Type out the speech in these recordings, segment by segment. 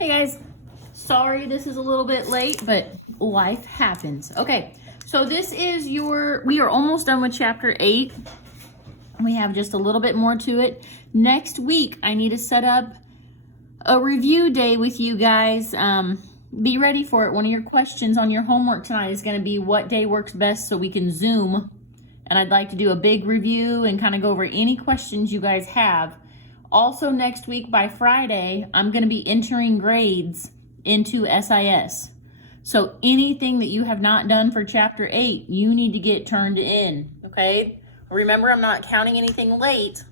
Hey guys, sorry this is a little bit late, but life happens. Okay, so this is we are almost done with chapter 8. We have just a little bit more to it. Next week, I need to set up a review day with you guys. Be ready for it. One of your questions on your homework tonight is going to be what day works best so we can Zoom. And I'd like to do a big review and kind of go over any questions you guys have. Also, next week by Friday, I'm going to be entering grades into SIS. So anything that you have not done for chapter 8, you need to get turned in, okay? Remember, I'm not counting anything late.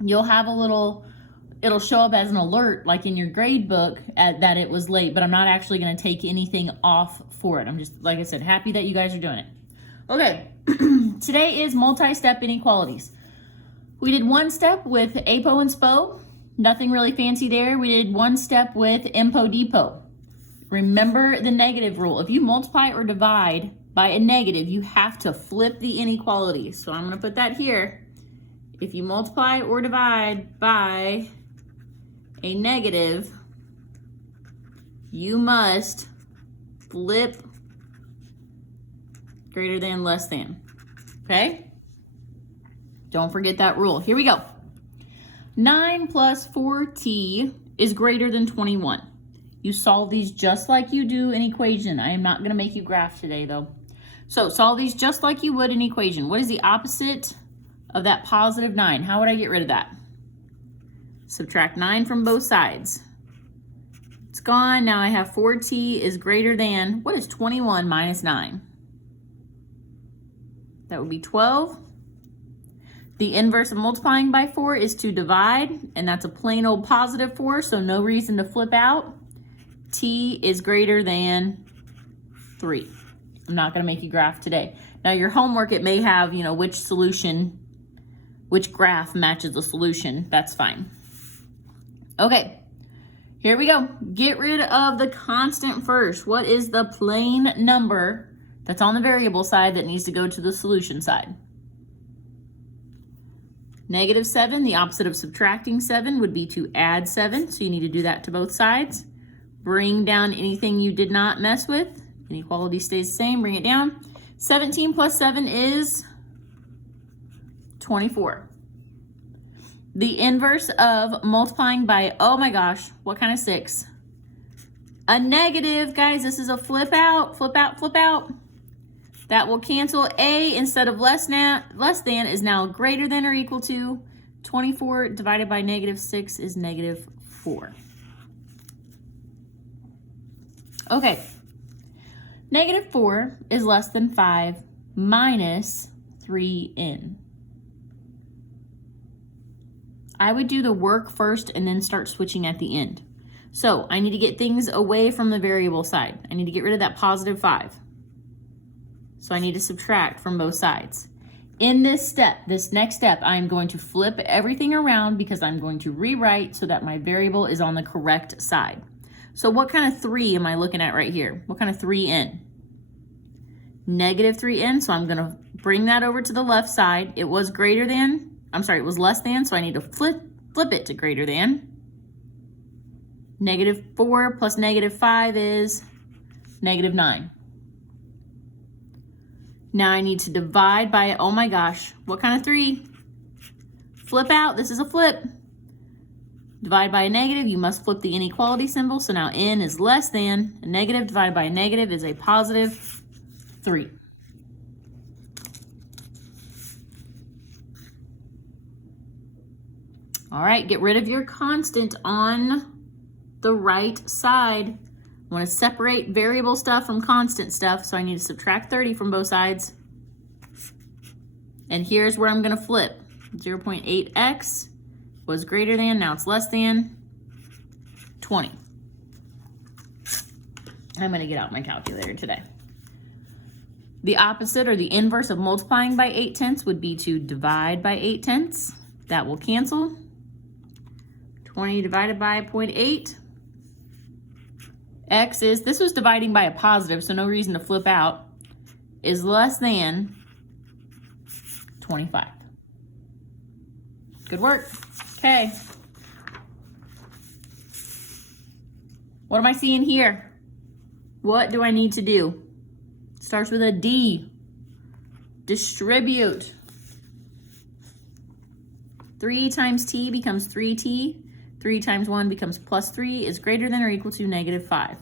You'll have it'll show up as an alert like in your grade book that it was late, but I'm not actually going to take anything off for it. I'm just, like I said, happy that you guys are doing it. Okay, today is multi-step inequalities. We did one step with APO and SPO, nothing really fancy there. We did one step with IMPO DEPO. Remember the negative rule. If you multiply or divide by a negative, you have to flip the inequality. So I'm gonna put that here. If you multiply or divide by a negative, you must flip greater than, less than, okay? Don't forget that rule. Here we go. 9 plus 4t is greater than 21. You solve these just like you do an equation. I am not going to make you graph today, though. So solve these just like you would an equation. What is the opposite of that positive 9? How would I get rid of that? Subtract 9 from both sides. It's gone. Now I have 4t is greater than, what is 21 minus 9? That would be 12. The inverse of multiplying by 4 is to divide, and that's a plain old positive 4, so no reason to flip out. T is greater than 3. I'm not going to make you graph today. Now your homework, it may have, which graph matches the solution. That's fine. Okay, here we go. Get rid of the constant first. What is the plain number that's on the variable side that needs to go to the solution side? Negative 7, the opposite of subtracting 7 would be to add 7. So you need to do that to both sides. Bring down anything you did not mess with. Inequality stays the same, bring it down. 17 plus 7 is 24. The inverse of multiplying by, oh my gosh, what kind of 6? A negative, guys, this is a flip out, flip out, flip out. That will cancel. A instead of less than is now greater than or equal to. 24 divided by negative 6 is negative 4. Okay. Negative 4 is less than 5 minus 3n. I would do the work first and then start switching at the end. So I need to get things away from the variable side. I need to get rid of that positive 5. So I need to subtract from both sides. In this next step, I'm going to flip everything around because I'm going to rewrite so that my variable is on the correct side. So what kind of 3 am I looking at right here? What kind of 3n? Negative 3n, so I'm gonna bring that over to the left side. It was it was less than, so I need to flip it to greater than. Negative 4 plus negative 5 is negative 9. Now I need to divide by, oh my gosh, what kind of 3? Flip out, this is a flip. Divide by a negative, you must flip the inequality symbol. So now n is less than, a negative divided by a negative is a positive 3. All right, get rid of your constant on the right side. I want to separate variable stuff from constant stuff, so I need to subtract 30 from both sides. And here's where I'm going to flip. 0.8x was greater than, now it's less than 20. I'm going to get out my calculator today. The opposite or the inverse of multiplying by 8/10 would be to divide by 8/10. That will cancel. 20 divided by 0.8. X is, this was dividing by a positive, so no reason to flip out, is less than 25. Good work. Okay. What am I seeing here? What do I need to do? Starts with a D. Distribute. 3 times t becomes 3t. 3 times 1 becomes plus 3 is greater than or equal to -5.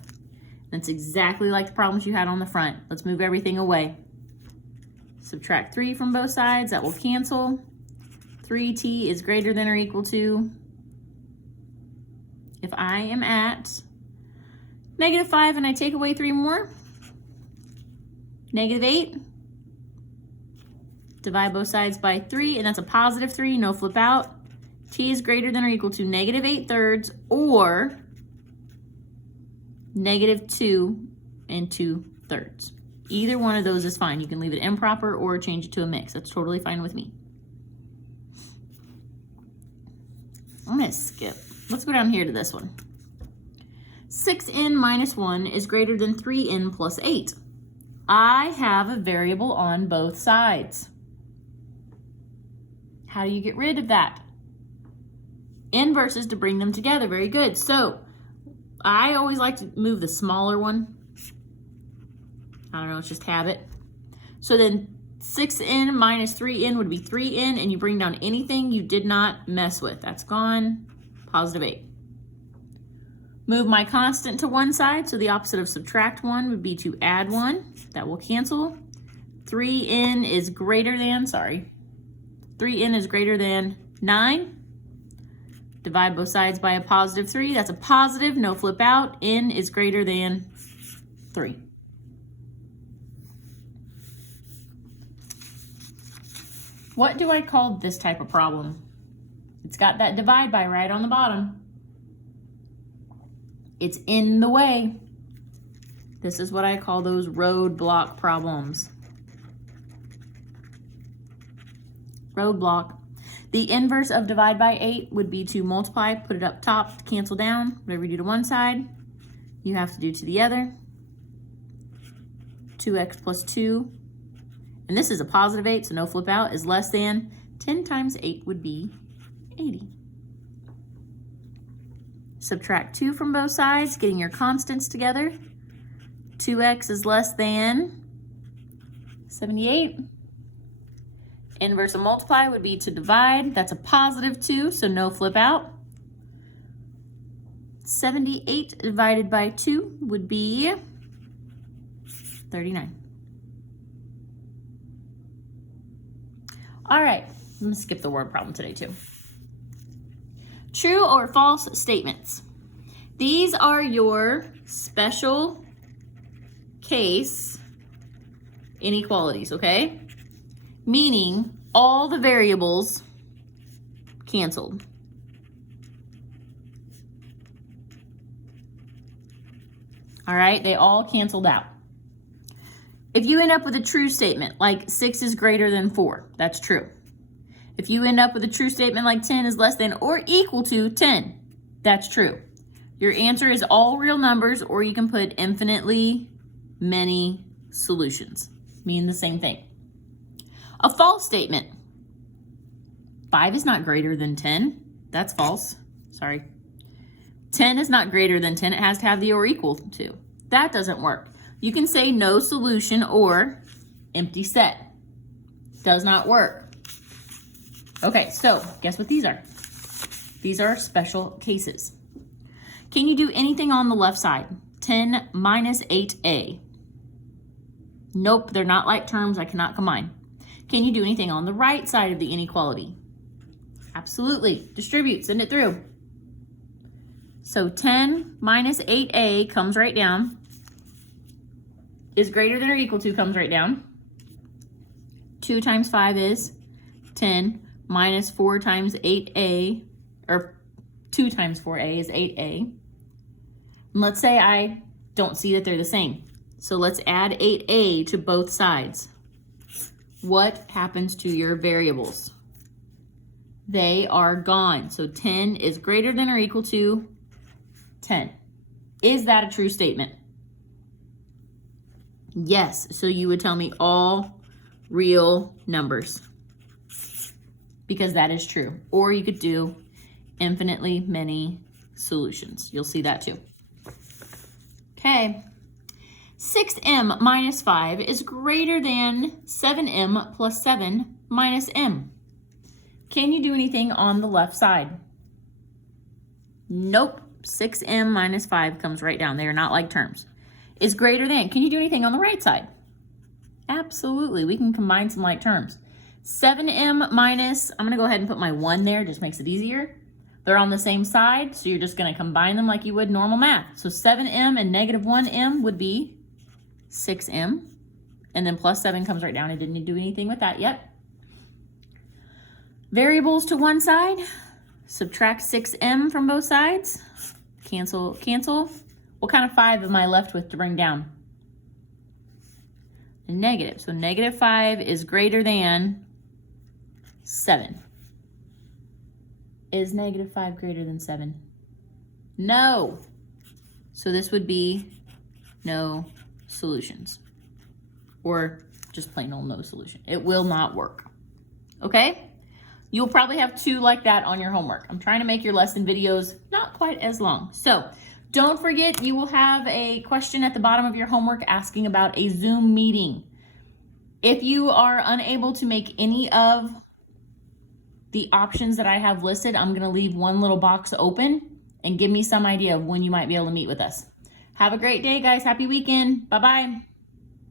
That's exactly like the problems you had on the front. Let's move everything away. Subtract 3 from both sides. That will cancel. 3t is greater than or equal to, if I am at -5 and I take away 3 more, -8. Divide both sides by 3, and that's a positive 3, no flip out. T is greater than or equal to -8/3 or -2 2/3. Either one of those is fine. You can leave it improper or change it to a mix. That's totally fine with me. I'm gonna skip. Let's go down here to this one. 6n minus 1 is greater than 3n plus 8. I have a variable on both sides. How do you get rid of that? Inverses to bring them together. Very good. So I always like to move the smaller one. I don't know, it's just habit. So then 6n minus 3n would be 3n, and you bring down anything you did not mess with. That's gone. Positive 8. Move my constant to one side, so the opposite of subtract 1 would be to add 1. That will cancel. 3n is greater than, 3n is greater than 9. Divide both sides by a positive 3. That's a positive, no flip out. N is greater than 3. What do I call this type of problem? It's got that divide by right on the bottom. It's in the way. This is what I call those roadblock problems. Roadblock. The inverse of divide by 8 would be to multiply, put it up top, cancel down. Whatever you do to one side, you have to do to the other. 2x plus 2. And this is a positive 8, so no flip out, is less than 10 times 8 would be 80. Subtract 2 from both sides, getting your constants together. 2x is less than 78. Inverse of multiply would be to divide. That's a positive 2, so no flip out. 78 divided by 2 would be 39. All right, I'm gonna skip the word problem today too. True or false statements. These are your special case inequalities, okay? Meaning all the variables canceled. All right, they all canceled out. If you end up with a true statement like 6 is greater than 4, that's true. If you end up with a true statement like 10 is less than or equal to 10, that's true. Your answer is all real numbers, or you can put infinitely many solutions. Mean the same thing. A false statement. 5 is not greater than 10. That's false. 10 is not greater than 10. It has to have the or equal to. That doesn't work. You can say no solution or empty set. Does not work. Okay, so guess what these are? These are special cases. Can you do anything on the left side? 10 minus 8a. Nope, they're not like terms. I cannot combine. Can you do anything on the right side of the inequality? Absolutely. Distribute, send it through. So 10 minus 8a comes right down. Is greater than or equal to comes right down. 2 times 5 is 10 minus 4 times 8a, or 2 times 4a is 8a. And let's say I don't see that they're the same. So let's add 8a to both sides. What happens to your variables? They are gone. So 10 is greater than or equal to 10. Is that a true statement? Yes, so you would tell me all real numbers because that is true. Or you could do infinitely many solutions. You'll see that too. Okay. 6m minus 5 is greater than 7m plus 7 minus m. Can you do anything on the left side? Nope. 6m minus 5 comes right down. They are not like terms. Is greater than. Can you do anything on the right side? Absolutely. We can combine some like terms. 7m minus, I'm going to go ahead and put my 1 there, just makes it easier. They're on the same side, so you're just going to combine them like you would normal math. So 7m and negative 1m would be 6m. And then plus 7 comes right down. I didn't do anything with that yet. Variables to one side. Subtract 6m from both sides. Cancel, cancel. What kind of 5 am I left with to bring down? A negative. So negative 5 is greater than 7. Is negative 5 greater than 7? No. So this would be no solutions. Or just plain old no solution. It will not work. Okay? You'll probably have 2 like that on your homework. I'm trying to make your lesson videos not quite as long. So don't forget, you will have a question at the bottom of your homework asking about a Zoom meeting. If you are unable to make any of the options that I have listed, I'm going to leave one little box open and give me some idea of when you might be able to meet with us. Have a great day, guys. Happy weekend. Bye-bye.